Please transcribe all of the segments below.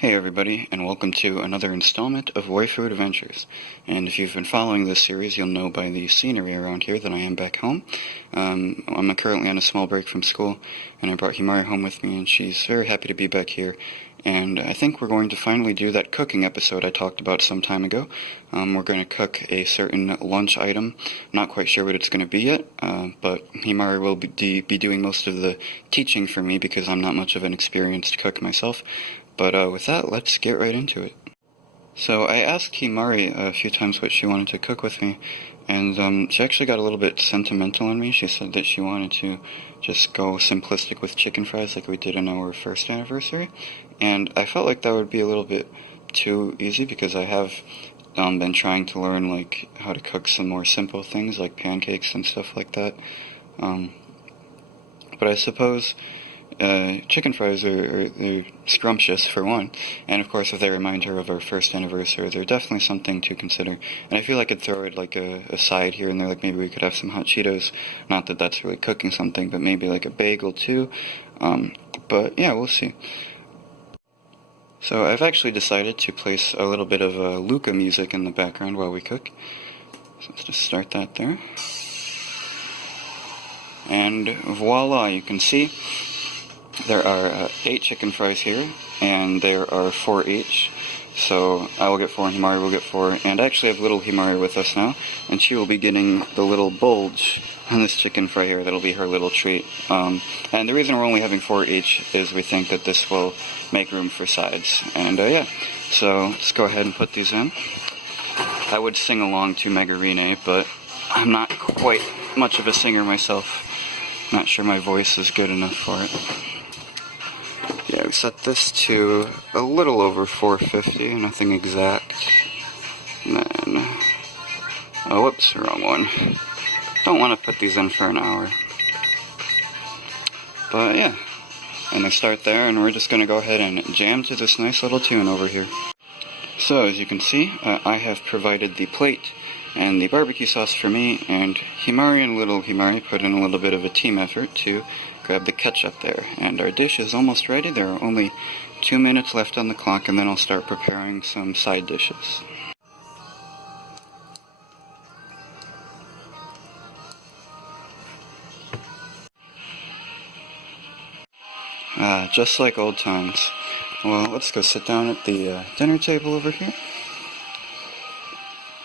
Hey everybody, and welcome to another installment of Waifu Adventures. And if you've been following this series, you'll know by the scenery around here that I am back home. I'm currently on a small break from school, and I brought Himari home with me, and she's very happy to be back here. And I think we're going to finally do that cooking episode I talked about some time ago. We're going to cook a certain lunch item. Not quite sure what it's going to be yet, but Himari will be doing most of the teaching for me because I'm not much of an experienced cook myself. But with that, let's get right into it. So I asked Himari a few times what she wanted to cook with me, and she actually got a little bit sentimental on me. She said that she wanted to just go simplistic with chicken fries like we did in our first anniversary, and I felt like that would be a little bit too easy because I have been trying to learn like how to cook some more simple things like pancakes and stuff like that. But I suppose chicken fries they're scrumptious for one, and of course if they remind her of our first anniversary, they're definitely something to consider. And I feel like I'd throw it like a side here and there, like maybe we could have some hot Cheetos. Not that that's really cooking something, but maybe like a bagel too. But yeah, we'll see. So I've actually decided to place a little bit of Luca music in the background while we cook. So let's just start that there. And voila, you can see there are 8 chicken fries here, and there are 4 each. So I will get 4 and Himari will get 4, and I actually have little Himari with us now, and she will be getting the little bulge on this chicken fry here. That'll be her little treat. And the reason we're only having 4 each is we think that this will make room for sides. And yeah, so let's go ahead and put these in. I would sing along to Megarine, but I'm not quite much of a singer myself. Not sure my voice is good enough for it. Yeah, we set this to a little over 450, nothing exact. And then, oh whoops, wrong one. Don't want to put these in for an hour. But yeah, and they start there, and we're just going to go ahead and jam to this nice little tune over here. So as you can see, I have provided the plate and the barbecue sauce for me, and Himari and little Himari put in a little bit of a team effort to grab the ketchup there. And our dish is almost ready. There are only 2 minutes left on the clock, and then I'll start preparing some side dishes. Just like old times. Well, let's go sit down at the dinner table over here.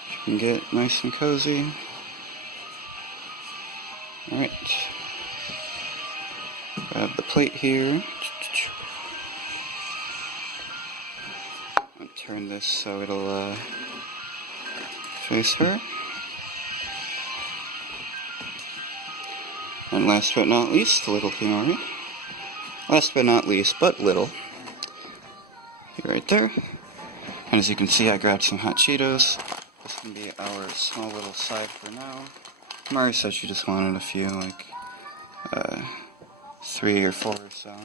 You can get nice and cozy. Alright. Grab the plate here. And turn this so it'll face her. And last but not least, little Himari. Last but not least, but little. Right there. And as you can see, I grabbed some hot Cheetos. This can be our small little side for now. Himari said she just wanted a few, like 3 or 4 or so.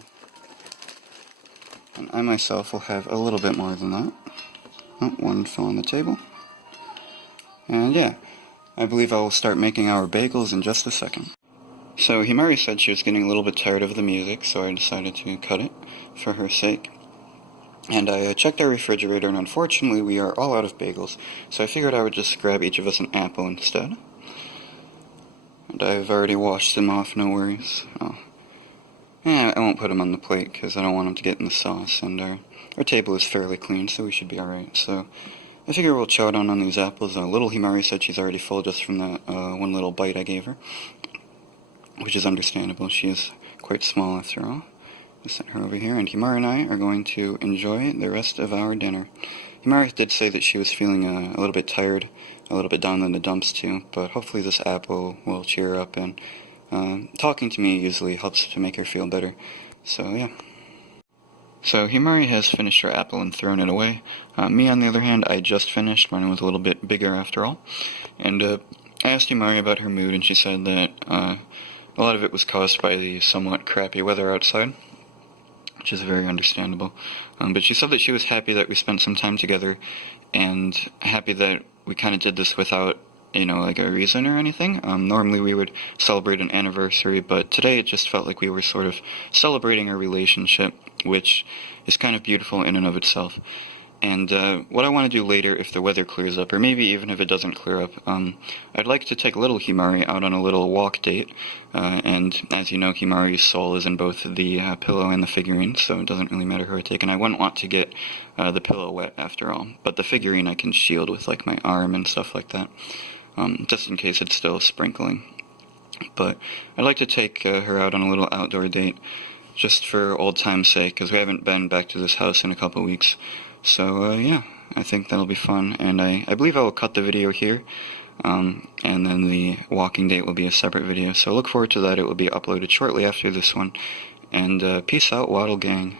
And I myself will have a little bit more than that. Oh, one fell on the table. And yeah, I believe I will start making our bagels in just a second. So Himari said she was getting a little bit tired of the music, so I decided to cut it for her sake. And I checked our refrigerator, and unfortunately we are all out of bagels, so I figured I would just grab each of us an apple instead. And I've already washed them off, no worries. Oh. Yeah, I won't put them on the plate because I don't want them to get in the sauce, and our table is fairly clean, so we should be alright. So I figure we'll chow down on these apples. Little Himari said she's already full just from that one little bite I gave her, which is understandable. She is quite small after all. I'll set her over here, and Himari and I are going to enjoy the rest of our dinner. Himari did say that she was feeling a little bit tired, a little bit down in the dumps too, but hopefully this apple will cheer her up, and talking to me usually helps to make her feel better. So yeah. So Himari has finished her apple and thrown it away. Me, on the other hand, I just finished. Mine was a little bit bigger after all. And I asked Himari about her mood, and she said that a lot of it was caused by the somewhat crappy weather outside, which is very understandable. But she said that she was happy that we spent some time together, and happy that we kind of did this without like a reason or anything. Normally we would celebrate an anniversary, but today it just felt like we were sort of celebrating a relationship, which is kind of beautiful in and of itself. And what I want to do later, if the weather clears up, or maybe even if it doesn't clear up, I'd like to take little Himari out on a little walk date. And as you know, Himari's soul is in both the pillow and the figurine, so it doesn't really matter who I take. And I wouldn't want to get the pillow wet after all. But the figurine I can shield with like my arm and stuff like that, just in case it's still sprinkling. But I'd like to take her out on a little outdoor date, just for old time's sake, because we haven't been back to this house in a couple weeks. So, yeah, I think that'll be fun, and I believe I will cut the video here, and then the walking date will be a separate video, so look forward to that. It will be uploaded shortly after this one, and peace out, Waddle Gang.